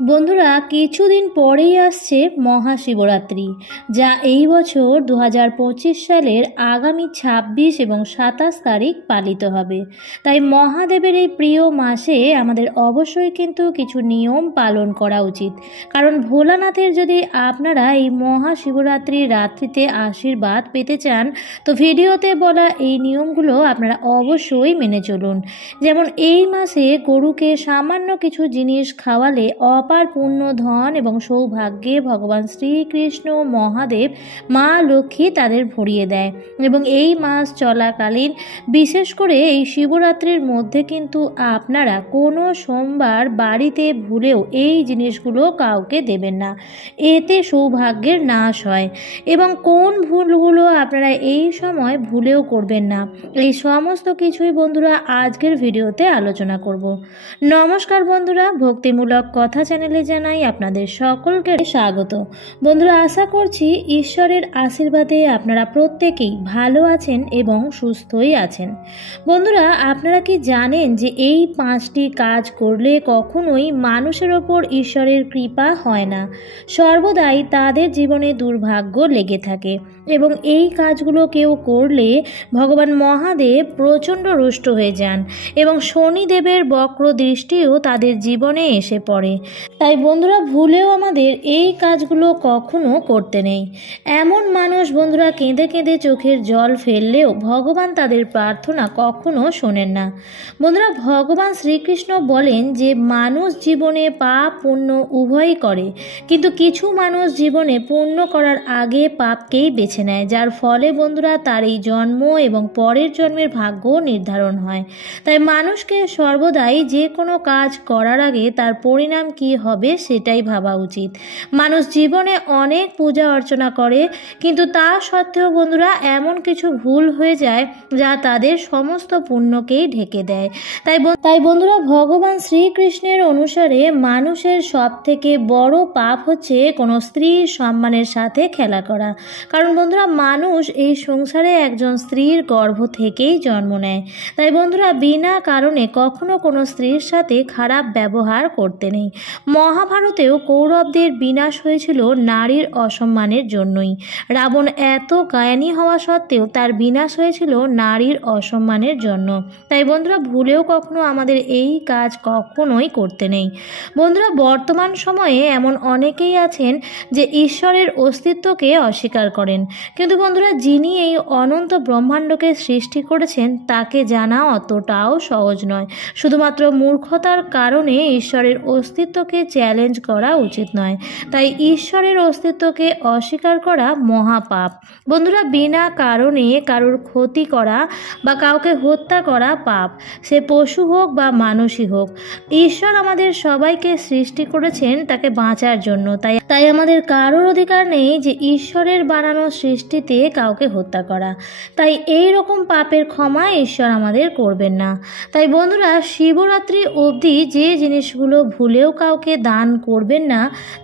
বন্ধুরা, কিছুদিন পরেই আসছে মহাশিবরাত্রি, যা এই বছর 2025 সালের আগামী 26 এবং 27 তারিখ পালিত হবে। তাই মহাদেবের এই প্রিয় মাসে আমাদের অবশ্যই কিন্তু কিছু নিয়ম পালন করা উচিত। কারণ ভোলানাথের যদি আপনারা এই মহাশিবরাত্রির রাত্রিতে আশীর্বাদ পেতে চান, তো ভিডিওতে বলা এই নিয়মগুলো আপনারা অবশ্যই মেনে চলুন। যেমন এই মাসে গরুকে সামান্য কিছু জিনিস খাওয়ালে অপার পূর্ণ ধন এবং সৌভাগ্যে ভগবান শ্রীকৃষ্ণ, মহাদেব, মা লক্ষ্মী তাদের ভরিয়ে দেয়। এবং এই মাস চলাকালীন বিশেষ করে এই শিবরাত্রির মধ্যে কিন্তু আপনারা কোনো সোমবার বাড়িতে ভুলেও এই জিনিসগুলো কাউকে দেবেন না, এতে সৌভাগ্যের নাশ হয়। এবং কোন ভুলগুলো আপনারা এই সময় ভুলেও করবেন না, এই সমস্ত কিছুই বন্ধুরা আজকের ভিডিওতে আলোচনা করব। নমস্কার বন্ধুরা, ভক্তিমূলক কথা চ্যানেলে জানাই আপনাদের সকলকে স্বাগত। বন্ধুরা, আশা করছি ঈশ্বরের আশীর্বাদে আপনারা প্রত্যেকেই ভালো আছেন এবং সুস্থই আছেন। বন্ধুরা, আপনারা কি জানেন যে এই 5টি কাজ করলে কখনোই মানুষের ওপর ঈশ্বরের কৃপা হয় না, সর্বদাই তাদের জীবনে দুর্ভাগ্য লেগে থাকে। এবং এই কাজগুলো কেউ করলে ভগবান মহাদেব প্রচণ্ড রুষ্ট হয়ে যান এবং শনিদেবের বক্র দৃষ্টিও তাদের জীবনে এসে পড়ে। তাই বন্ধুরা, ভুলেও আমাদের এই কাজগুলো কখনো করতে নেই। এমন মানুষ বন্ধুরা কেঁদে কেঁদে চোখের জল ফেললেও ভগবান তাদের প্রার্থনা কখনো শোনেন না। বন্ধুরা, ভগবান শ্রীকৃষ্ণ বলেন যে মানুষ জীবনে পাপ পুণ্য উভয়ই করে, কিন্তু কিছু মানুষ জীবনে পুণ্য করার আগে পাপকেই বেছে নেয়, যার ফলে বন্ধুরা তার এই জন্ম এবং পরের জন্মের ভাগ্য নির্ধারণ হয়। তাই মানুষকে সর্বদাই যে কোনো কাজ করার আগে তার পরিণাম কি হবে সেটাই ভাবা উচিত। মানুষ জীবনে অনেক পূজা অর্চনা করে, কিন্তু তা সত্ত্বেও বন্ধুরা এমন কিছু ভুল হয়ে যায় যা তাদের সমস্ত পুণ্যকেই ঢেকে দেয়। তাই বন্ধুরা, ভগবান শ্রীকৃষ্ণের অনুসারে মানুষের সব থেকে বড় পাপ হচ্ছে কোনো স্ত্রীর সম্মানের সাথে খেলা করা। কারণ বন্ধুরা, মানুষ এই সংসারে একজন স্ত্রীর গর্ভ থেকেই জন্ম নেয়। তাই বন্ধুরা, বিনা কারণে কখনো কোনো স্ত্রীর সাথে খারাপ ব্যবহার করতে নেই। মহাভারতেও কৌরবদের বিনাশ হয়েছিল নারীর অসম্মানের জন্যই। রাবণ এত জ্ঞানী হওয়া সত্ত্বেও তার বিনাশ হয়েছিল নারীর অসম্মানের জন্য। তাই বন্ধুরা, ভুলেও কখনো আমাদের এই কাজ কখনোই করতে নেই। বন্ধুরা, বর্তমান সময়ে এমন অনেকেই আছেন যে ঈশ্বরের অস্তিত্বকে অস্বীকার করেন, কিন্তু বন্ধুরা যিনি এই অনন্ত ব্রহ্মাণ্ডকে সৃষ্টি করেছেন তাকে জানা অতটাও সহজ নয়। শুধুমাত্র মূর্খতার কারণে ঈশ্বরের অস্তিত্বকে চ্যালেঞ্জ করা উচিত নয়। তাই ঈশ্বরের অস্তিত্বকে অস্বীকার করা মহাপাপ। বন্ধুরা, বিনা কারণে কারোর ক্ষতি করা বা কাউকে হত্যা করা পাপ, সে পশু হোক বা মানুষই হোক। ঈশ্বর আমাদের সবাইকে সৃষ্টি করেছেন তাকে বাঁচার জন্য। তাই আমাদের কারোর অধিকার নেই যে ঈশ্বরের বানানো সৃষ্টিতে কাউকে হত্যা করা। তাই এই রকম পাপের ক্ষমা ঈশ্বর আমাদের করবেন না। তাই বন্ধুরা, শিবরাত্রি অবধি যে জিনিসগুলো ভুলেও কাউকে দান করবেন না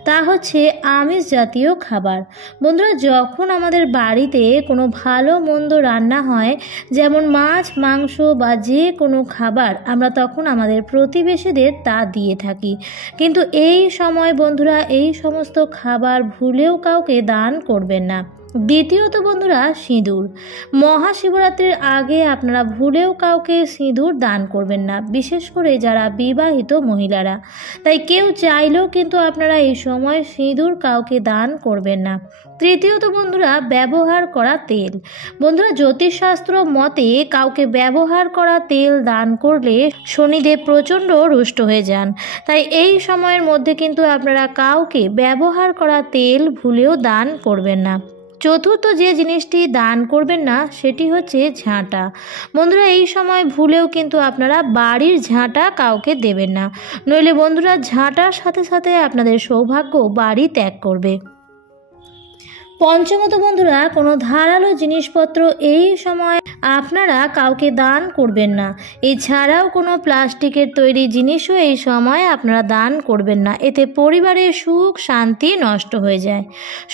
তা হচ্ছে আমিষ জাতীয় খাবার। বন্ধুরা, যখন আমাদের বাড়িতে কোনো ভালো মন্দ রান্না হয়, যেমন মাছ, মাংস বা যে কোনো খাবার, আমরা তখন আমাদের প্রতিবেশীদের তা দিয়ে থাকি। কিন্তু এই সময় বন্ধুরা এই সমস্ত খাবার ভুলেও কাউকে দান করবেন না। দ্বিতীয়ত বন্ধুরা, সিঁদুর। মহাশিবরাত্রির আগে আপনারা ভুলেও কাউকে সিঁদুর দান করবেন না, বিশেষ করে যারা বিবাহিত মহিলারা। তাই কেউ চাইলেও কিন্তু আপনারা এই সময় সিঁদুর কাউকে দান করবেন না। তৃতীয়ত বন্ধুরা, ব্যবহার করা তেল। বন্ধুরা, জ্যোতিষশাস্ত্র মতে কাউকে ব্যবহার করা তেল দান করলে শনিদেব প্রচণ্ড রুষ্ট হয়ে যান। তাই এই সময়ের মধ্যে কিন্তু আপনারা কাউকে ব্যবহার করা তেল ভুলেও দান করবেন না। চতুর্থ যে জিনিসটি দান করবেন না সেটি হচ্ছে ঝাঁটা। বন্ধুরা, এই সময় ভুলেও কিন্তু আপনারা বাড়ির ঝাঁটা কাউকে দেবেন না, নইলে বন্ধুরা ঝাঁটার সাথে সাথে আপনাদের সৌভাগ্য বাড়ি ত্যাগ করবে। পঞ্চমত বন্ধুরা, কোনো ধারালো জিনিসপত্র এই সময় আপনারা কাউকে দান করবেন না। এছাড়াও কোনো প্লাস্টিকের তৈরি জিনিসও এই সময় আপনারা দান করবেন না, এতে পরিবারের সুখ শান্তি নষ্ট হয়ে যায়।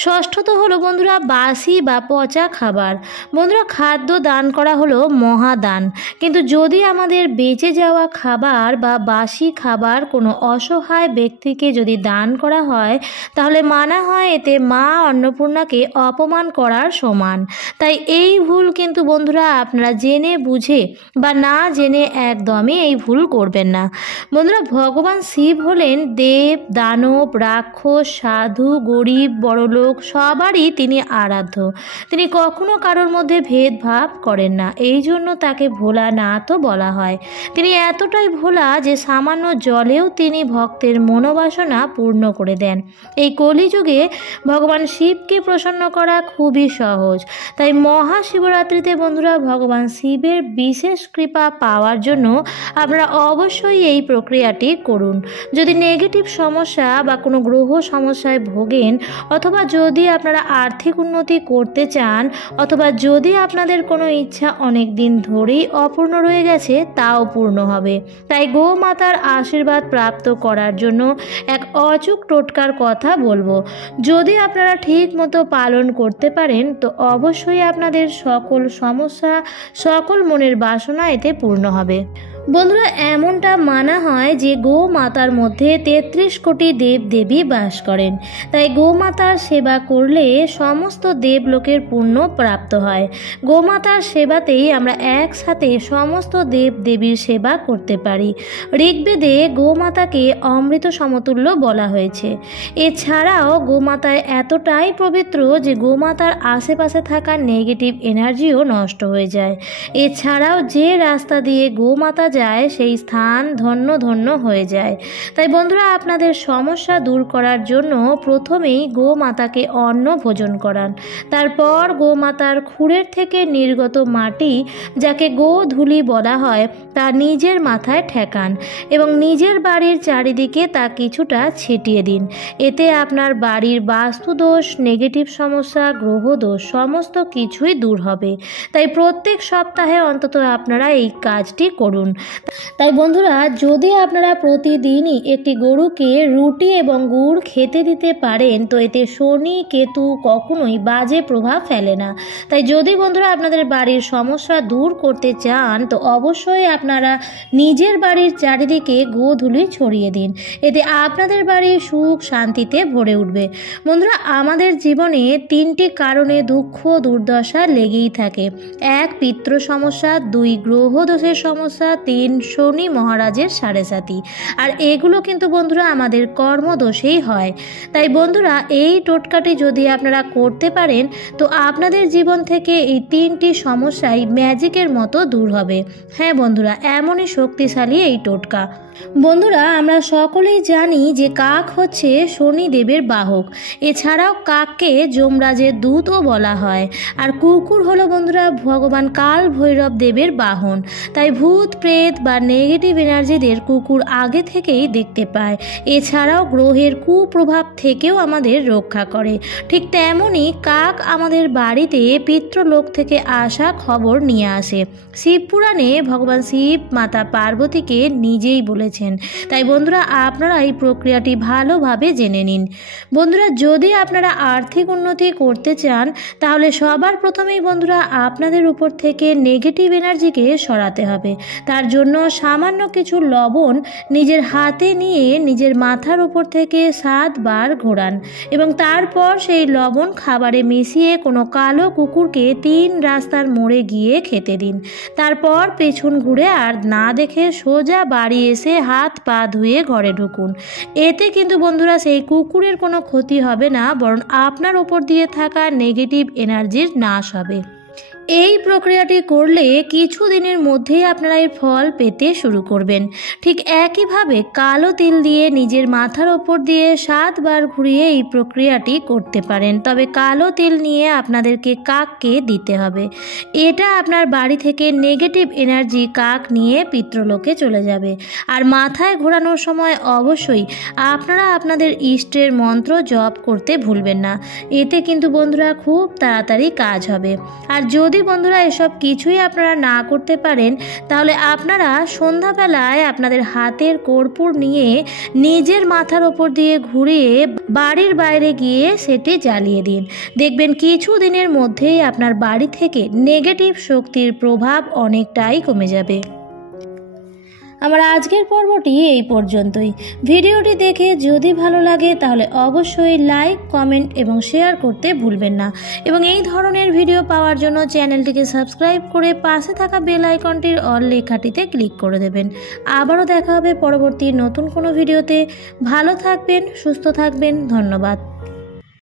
ষষ্ঠত হলো বন্ধুরা বাসি বা পচা খাবার। বন্ধুরা খাদ্য দান করা হলো মহাদান, কিন্তু যদি আমাদের বেঁচে যাওয়া খাবার বা বাসি খাবার কোনো অসহায় ব্যক্তিকে যদি দান করা হয়, তাহলে মানা হয় এতে মা অন্নপূর্ণাকে অপমান করার সমান। তাই এই ভুল কিন্তু বন্ধুরা আপনারা জেনে বুঝে বা না জেনে একদমই এই ভুল করবেন না। বন্ধুরা ভগবান শিব হলেন দেব, দানব, রাক্ষস, সাধু, গরিব, বড়লোক সবারই তিনি আরাধ্য। তিনি কখনো কারোর মধ্যে ভেদভাব করেন না, এই জন্য তাকে ভোলানাথও বলা হয়। তিনি এতটাই ভোলা যে সামান্য জলেও তিনি ভক্তের মনোবাসনা পূর্ণ করে দেন। এই কলিযুগে ভগবান শিবকে প্রসন্ন করা খুবই সহজ। তাই মহাশিবরাত্রিতে বন্ধুরা ভগবান শিবের বিশেষ কৃপা পাওয়ার জন্য আপনারা অবশ্যই এই প্রক্রিয়াটি করুন। যদি নেগেটিভ সমস্যা বা কোনো গ্রহ সমস্যায় ভোগেন, অথবা যদি আপনারা আর্থিক উন্নতি করতে চান, অথবা যদি আপনাদের কোনো ইচ্ছা অনেক দিন ধরেই অপূর্ণ রয়ে গেছে, তাও পূর্ণ হবে। তাই গোমাতার আশীর্বাদ প্রাপ্ত করার জন্য এক অচূক টোটকার কথা বলবো। যদি আপনারা ঠিক মতো পালন করতে পারেন তো অবশ্যই আপনাদের সকল সমস্যা, সকল মনের বাসনা এতে পূর্ণ হবে। বন্ধুরা এমনটা মানা হয় যে গোমাতার মধ্যে 33 কোটি দেব দেবী বাস করেন, তাই গোমাতার সেবা করলে সমস্ত দেবলোকের পুণ্য প্রাপ্ত হয়। গোমাতার সেবাতেই আমরা একসাথে সমস্ত দেব দেবীর সেবা করতে পারি। ঋগ্বেদে গোমাতাকে অমৃত সমতুল্য বলা হয়েছে। এছাড়াও গোমাতায় এতটাই পবিত্র যে গোমাতার আশেপাশে থাকা নেগেটিভ এনার্জিও নষ্ট হয়ে যায়। এছাড়াও যে রাস্তা দিয়ে গোমাতা যায় সেই স্থান ধন্য ধন্য হয়ে যায়। তাই বন্ধুরা আপনাদের সমস্যা দূর করার জন্য প্রথমেই গোমাতাকে অন্ন ভোজন করান। তারপর গোমাতার খুরের থেকে নির্গত মাটি, যাকে গোধূলি বলা হয়, তা নিজের মাথায় ঠেকান এবং নিজের বাড়ির চারিদিকে তা কিছুটা ছিটিয়ে দিন। এতে আপনার বাড়ির বাস্তুদোষ, নেগেটিভ সমস্যা, গ্রহদোষ সমস্ত কিছুই দূর হবে। তাই প্রত্যেক সপ্তাহে অন্তত আপনারা এই কাজটি করুন। তাই বন্ধুরা যদি আপনারা প্রতিদিনই একটি গরুকে রুটি এবং গুড় খেতে দিতে পারেন তো এতে শনি কেতু কখনোই বাজে প্রভাব ফেলে না। তাই যদি বন্ধুরা আপনাদের বাড়ির সমস্যা দূর করতে চান তো অবশ্যই আপনারা নিজের বাড়ির চারিদিকে গোধূলি ছড়িয়ে দিন। এতে আপনাদের বাড়ি সুখ শান্তিতে ভরে উঠবে। বন্ধুরা আমাদের জীবনে 3টি কারণে দুঃখ দুর্দশা লেগেই থাকে। 1 পিতৃ সমস্যা, 2 গ্রহ দোষের সমস্যা, 3 শনি মহারাজের সাড়ে-সাতি। আর এগুলো কিন্তু বন্ধুরা আমাদের কর্মদোষেই হয়। তাই বন্ধুরা এই টোটকাটি যদি আপনারা করতে পারেন তো আপনাদের জীবন থেকে এই 3টি সমস্যাই ম্যাজিকের মতো দূর হবে। হ্যাঁ বন্ধুরা এমনই শক্তিশালী এই টোটকা। বন্ধুরা আমরা সকলেই জানি যে কাক হচ্ছে শনিদেবের বাহক। এছাড়াও কাককে যমরাজের দূতও বলা হয়। আর কুকুর হলো বন্ধুরা ভগবান কাল ভৈরব দেবের বাহন। তাই ভূত প্রেত বা নেগেটিভ এনার্জিদের কুকুর আগে থেকেই দেখতে পায়। এছাড়াও গ্রহের কুপ্রভাব থেকেও আমাদের রক্ষা করে। ঠিক তেমনই কাক আমাদের বাড়িতে পিতৃলোক থেকে আসা খবর নিয়ে আসে। শিবপুরাণে ভগবান শিব মাতা পার্বতীকে নিজেই বলেছেন। তাই বন্ধুরা আপনারা এই প্রক্রিয়াটি ভালোভাবে জেনে নিন। বন্ধুরা যদি আপনারা আর্থিক উন্নতি করতে চান তাহলে সবার প্রথমেই বন্ধুরা আপনাদের উপর থেকে নেগেটিভ এনার্জিকে সরাতে হবে। তার জন্য সামান্য কিছু লবণ নিজের হাতে নিয়ে নিজের মাথার উপর থেকে 7 বার ঘোরান এবং তারপর সেই লবণ খাবারে মিশিয়ে কোনো কালো কুকুরকে 3 রাস্তার মোড়ে গিয়ে খেতে দিন। তারপর পেছন ঘুরে আর না দেখে সোজা বাড়ি এসে হাত পা ধুয়ে ঘরে ঢুকুন। এতে কিন্তু বন্ধুরা সেই কুকুরের কোনো ক্ষতি হবে না, বরং আপনার উপর দিয়ে থাকা নেগেটিভ এনার্জির নাশ হবে। এই প্রক্রিয়াটি করলে কিছু দিনের মধ্যেই আপনারা এর ফল পেতে শুরু করবেন। ঠিক একইভাবে কালো তিল দিয়ে নিজের মাথার ওপর দিয়ে 7 বার ঘুরিয়ে এই প্রক্রিয়াটি করতে পারেন। তবে কালো তিল নিয়ে আপনাদেরকে কাককে দিতে হবে। এটা আপনার বাড়ি থেকে নেগেটিভ এনার্জি কাক নিয়ে পিতৃলোকে চলে যাবে। আর মাথায় ঘোরানোর সময় অবশ্যই আপনারা আপনাদের ইষ্টের মন্ত্র জপ করতে ভুলবেন না। এতে কিন্তু বন্ধুরা খুব তাড়াতাড়ি কাজ হবে। আর যদি যদি বন্ধুরা এসব কিছুই আপনারা না করতে পারেন, তাহলে আপনারা সন্ধ্যাবেলায় আপনাদের হাতের কর্পূর নিয়ে নিজের মাথার ওপর দিয়ে ঘুরিয়ে বাড়ির বাইরে গিয়ে সেটি জ্বালিয়ে দিন। দেখবেন কিছু দিনের মধ্যেই আপনার বাড়ি থেকে নেগেটিভ শক্তির প্রভাব অনেকটাই কমে যাবে। আমার আজকের পর্বটি এই পর্যন্তই। ভিডিওটি দেখে যদি ভালো লাগে তাহলে অবশ্যই লাইক, কমেন্ট এবং শেয়ার করতে ভুলবেন না, এবং এই ধরনের ভিডিও পাওয়ার জন্য চ্যানেলটিকে সাবস্ক্রাইব করে পাশে থাকা বেল আইকনটির অল লেখাটিতে ক্লিক করে দেবেন। আবারও দেখা হবে পরবর্তী নতুন কোনো ভিডিওতে। ভালো থাকবেন, সুস্থ থাকবেন, ধন্যবাদ।